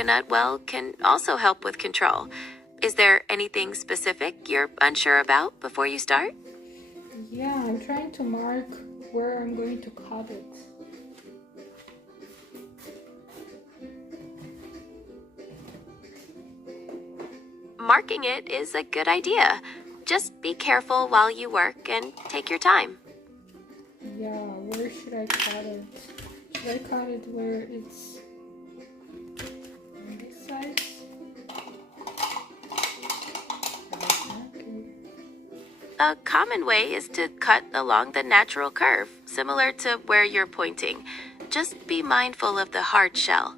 coconut well can also help with control. Is there anything specific you're unsure about before you start? Yeah, I'm trying to mark where I'm going to cut it. Marking it is a good idea. Just be careful while you work and take your time. Yeah, where should I cut it? Should I cut it where it's on this side? Okay. A common way is to cut along the natural curve, similar to where you're pointing. Just be mindful of the hard shell.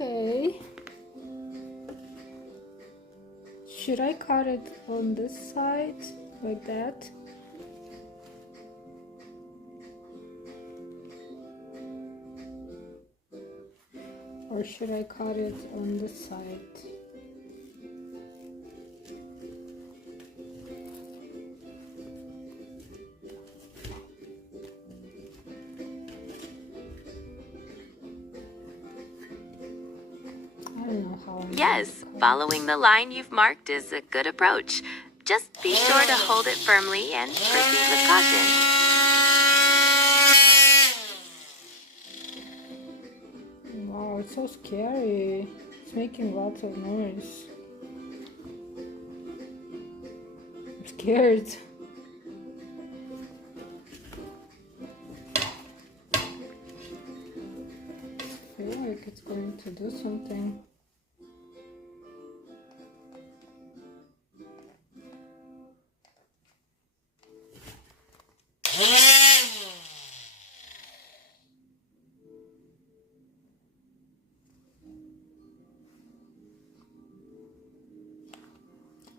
Okay. Should I cut it on this side, like that? Or should I cut it on this side? I don't know how. Yes, following the line you've marked is a good approach. Just be sure to hold it firmly and proceed with caution. Wow, it's so scary. It's making lots of noise. I'm scared. I feel like it's going to do something.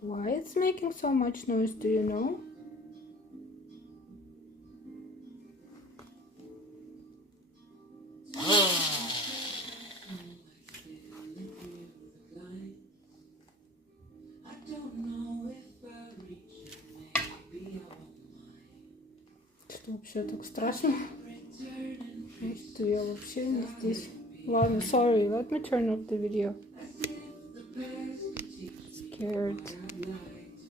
Why it's making so much noise, do you know? Что вообще так страшно? Что я вообще не здесь? Ладно, sorry, let me turn off the video. Scared.